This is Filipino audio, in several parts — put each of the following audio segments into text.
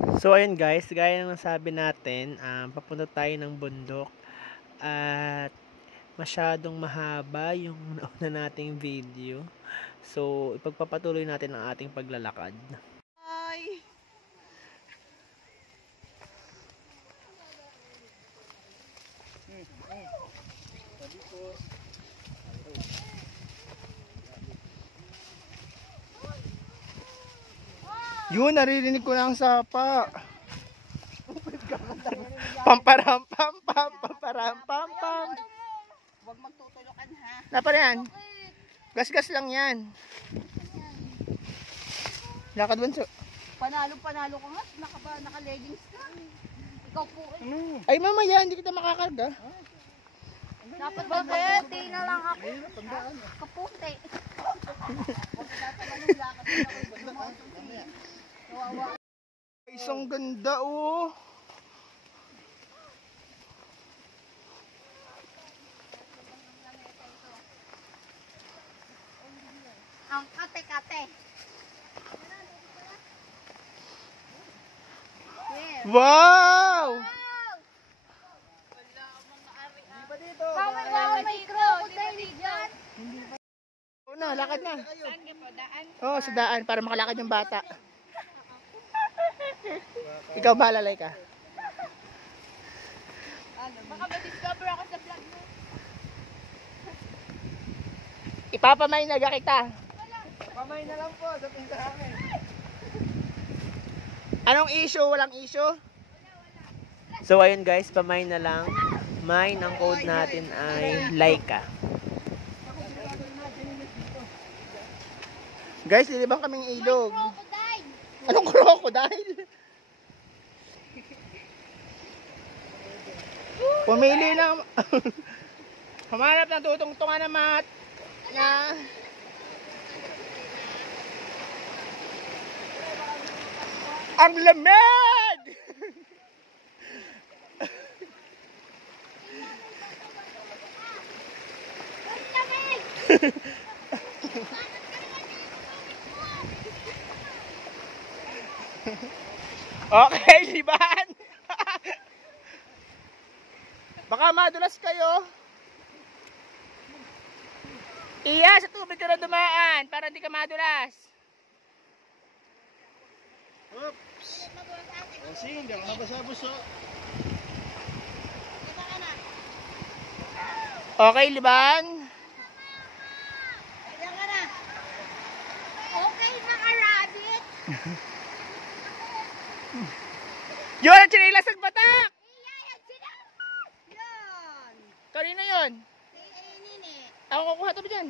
So ayun guys, gaya ng nasabi natin, papunta tayo ng bundok at masyadong mahaba yung nauna nating video. So ipagpapatuloy natin ang ating paglalakad. Ay! Yun, naririnig ko na ang sapa. Pamparam pam pam pamparam pam pam. Huwag magtutulokan ha. Napa yan? Gas-gas lang yan. Lakad bunso. Panalo ka nga. Naka-leggings ka. Ikaw po eh. Ay mamaya, hindi kita makakarga. Dapat bakit? Di na lang ako. Kaputi. Isang ganda oh. Ang kate-kate. Wow! Bawal may crocodile dyan. Oo na, lakad na. Oo, sa daan para makalakad yung bata. Ikaw balalay ka. Baka ma-discover ako sa vlog mo. Ipapamay na kita. Pamay na lang po sa pinsahan. Anong issue? Walang issue? So ayun guys, pamay na lang. Mine ang code natin ay Laika. Guys, lilibang kaming ilog. Crocodile. Anong crocodile? Pumili ng humanap ng tutungtungan na mat na ang lamig! Okay, liban! Baka madulas kayo. Iya, sa tubig ka na dumaan para hindi ka madulas. Oops! Kasi hindi ako nabasa-buso. Okay, liban? Ayan ka na. Okay, naka-rabbit. Yun, ang chinilas ng batak! Yan. Kanino yun? Kainin eh. Ako kukuha ito ba dyan?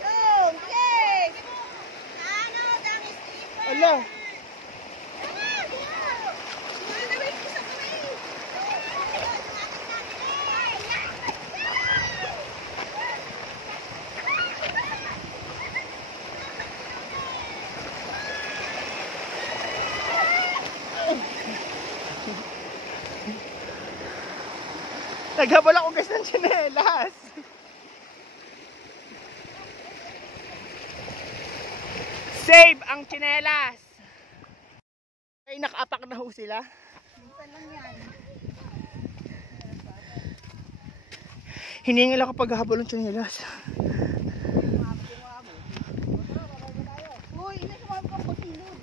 Yun, cake. Ano, dami slipper. Ala! Naghabol ako guys ng tsinelas. Save ang tsinelas. Ay, nakaapak na ho sila. Minsan lang yan. Hiningil ako paghahabol ng tsinelas. Uy, ina sumama ka pagsilod.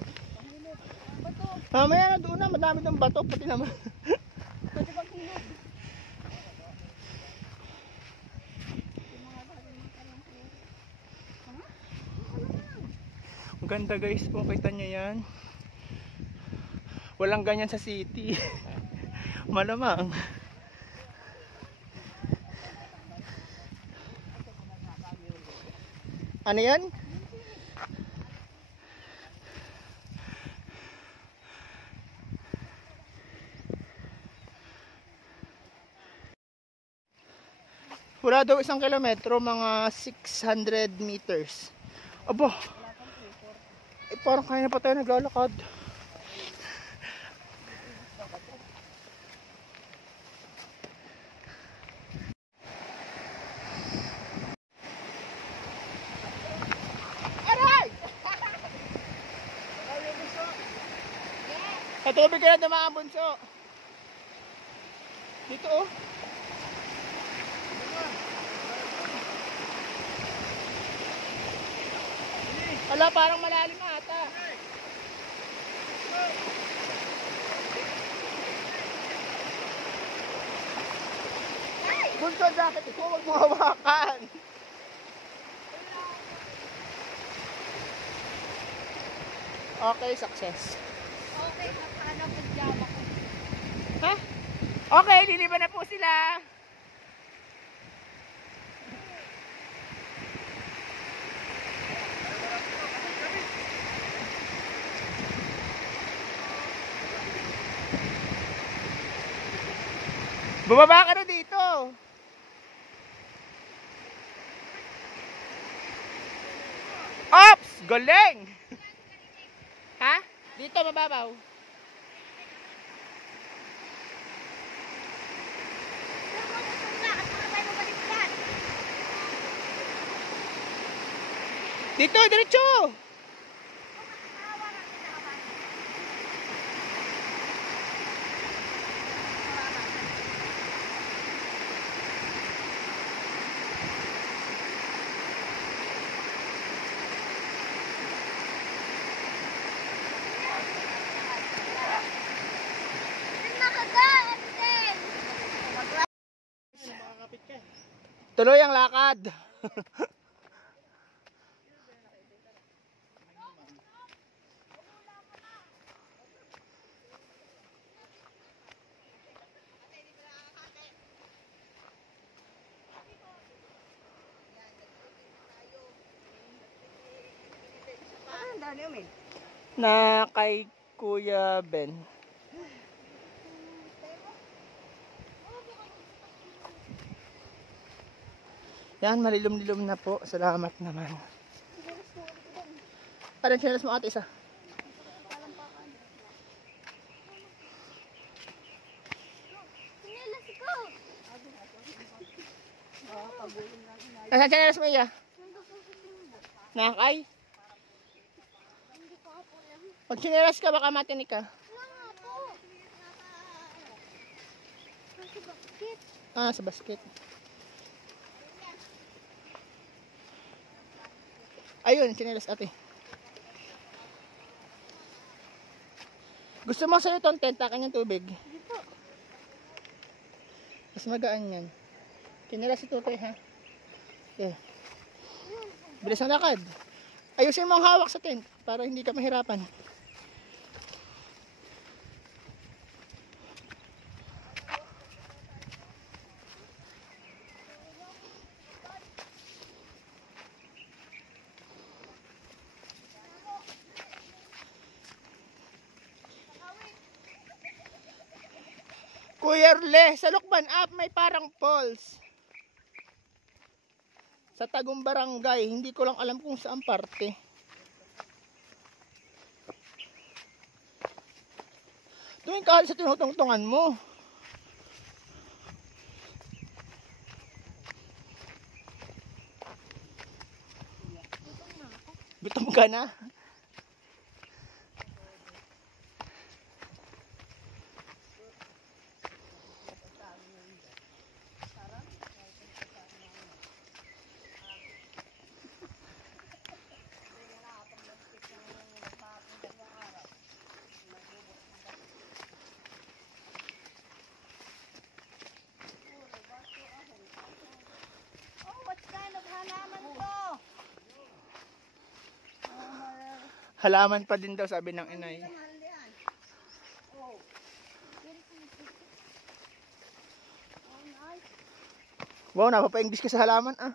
Bato. Mamaya na doon na, madami ng bato, pati naman. Bato pagsilod. Ang ganda guys po, kita nyo yan. Walang ganyan sa city. Malamang. Ano yan? Wala daw 1 kilometro, mga 600 meters. Abo! Eh, parang kaya na pa tayo naglalakad. Sa tubig ka na dumaan, bunso. Dito oh. Wala, parang malalim ata. Bunso, jacket ito, huwag mo hawakan. Okay, success. Okay, paano pagyama ko? Ha? Okay, liliban na po sila. Bumaba ka na dito. Ops! Galing! Ha? Dito mababaw. Dito, diretso! Tuloy ang lakad. Na kay Kuya Ben. Yan, malilom-lilom na po. Salamat naman. Parang chinelas mo ate isa. Nasaan chinelas mo iya? Nakay? Pag chinelas ka, baka matinik ka. Ah, sa basket. Ayun, chinelas ate. Gusto mo sa'yo itong tent, akin yung tubig. Mas magaan yan. Chinelas si Tutoy ha. Okay. Bilis ang lakad. Ayusin mo ang hawak sa tent para hindi ka mahirapan. Kuya Erle, sa Lukban Up may parang falls. Sa Tagum Barangay, hindi ko lang alam kung saan parte. Tuwing kahit sa tinutungtungan mo. Gutom ka na? Halaman pa din daw sabi ng inay. Wow, napapa-English ka sa halaman ah.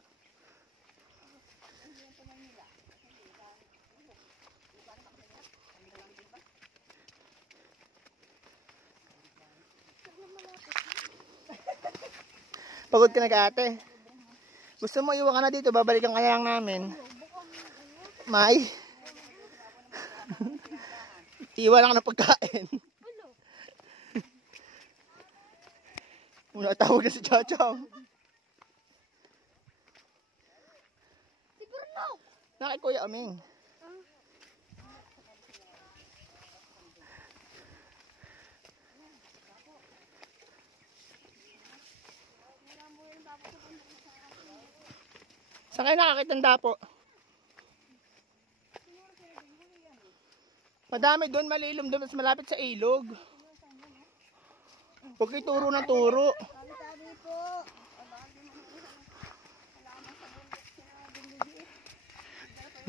Pagod ka na ka ate. Gusto mo iwan ka na dito, babalikan kaya lang namin. May. Iwan lang ng pagkain. Muna tawag na si Chachang. Si Bruno! Nakay Kuya Aming. Saan kayo nakakita ng dapo? Madami doon, malilom doon, mas malapit sa ilog. Huwag kayo turo ng turo. Sabi po.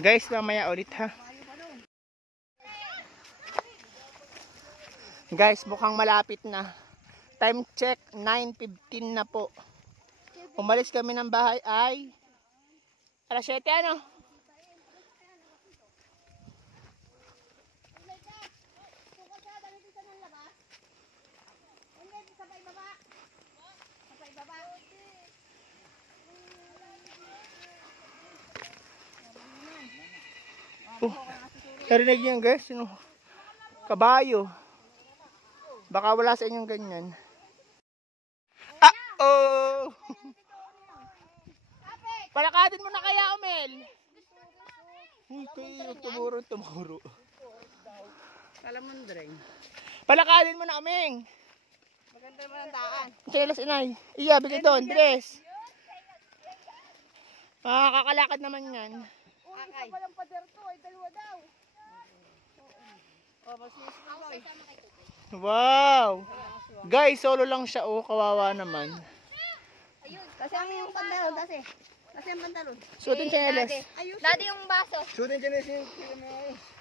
Guys, mamaya ulit ha. Guys, mukhang malapit na. Time check, 9:15 na po. Umalis kami ng bahay ay alas 7 ano? Narinig niyo guys, kabayo. Baka wala sa inyong ganyan. Oh! Palakadin mo na kaya, Omel. Uy, kayo, tumuro. Salamandreng. Palakadin mo na, Omeng. Maganda naman ang daan. Chelas, inay. Iya, bigay doon, bilis. Makakakalakad naman yan. Uy, isa palang pader to, ay dalawa daw. O, masisipag ko eh. Wow! Guys, solo lang siya, oh, kawawa naman. Ayun, kasi yung pantalon, kasi. Kasi yung pantalon. Suotin chelas. Dati yung baso. Suotin chelas yung...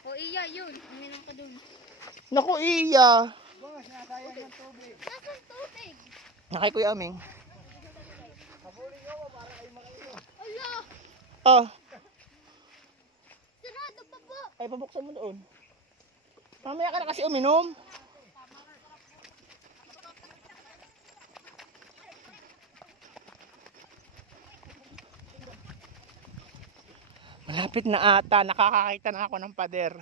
O iya, yun. Uminom ka dun. Naku, iya. Nasaan tubig? Nakay Kuya Aming. Ala! Oh, Sarado pa po. ay pabuksan mo doon. Mamaya ka na kasi uminom. Malapit na ata, nakakakita na ako ng pader.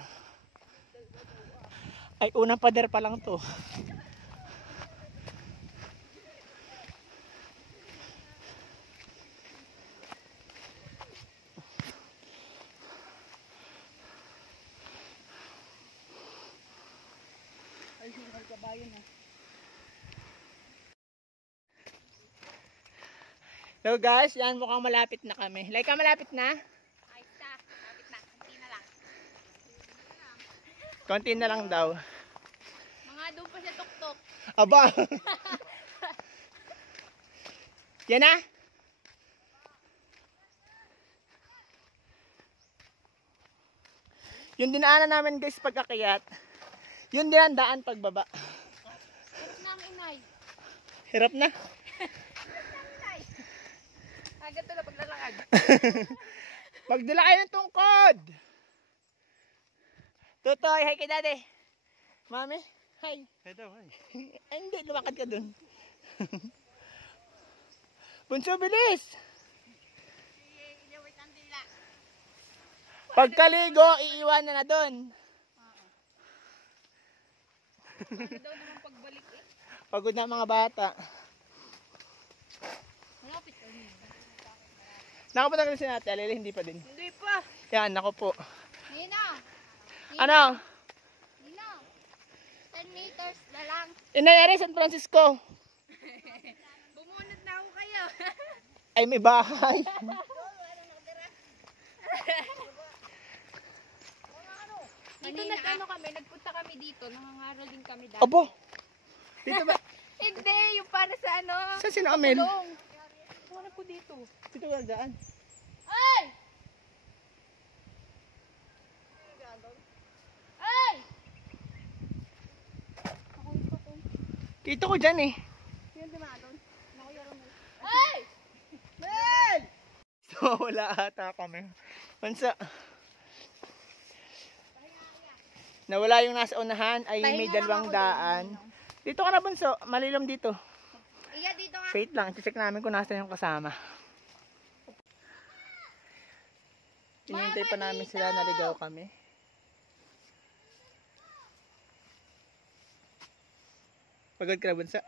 Ay, unang pader pa lang to. Ay, yung kabayo na. Hello guys, yan mukhang malapit na kami. Like, malapit na? Ay, malapit na. Kunti na lang. Konti na lang daw. Mga doon pa sa tuktok. Aba! Yan na? Yung dinaanan namin guys pagkakayat, yun din ang daan pagbaba. Hirap na ang inay. Hirap na. Agad to na paglalakad. Magdala kayo ng tungkod. Tutoy, hi kay daddy. Mami, hi. Pwede, hi. Ay, hindi, lumakad ka dun. Bunso, bilis. Inawit ang dila. Pagkaligo, iiwan na dun. Ano daw naman pagbalik eh. Pagod na ang mga bata. Malapit ka rin. Nakapunta ka rin si Nate Alele, hindi pa din. Hindi pa. Yan, ako po. Nina. Ano? Nina. 10 meters na lang. Inayari, San Francisco. Bumunod na ako kayo. Ay, may bahay. Dito nag-ano kami, nagpunta kami dito, nangangaral din kami dati. Abo. Dito ba? Hindi, yung para sa ano. Saan si Amel? Kulong. Ano po dito? Dito ka daan. Ay! Ay! Ako ito ko. Dito ko dyan eh. Sino dumadon? Ako yaron mo. Ay! Mel! So, wala ata kami. Pansa. Nawala yung nasa unahan ay may dalawang daan. Dito ka na bunso, malilom dito. Iya, dito nga. Wait lang, check namin kung nasa yung kasama. Inintay pa namin sila, naligaw kami. Pagod ka na bunso?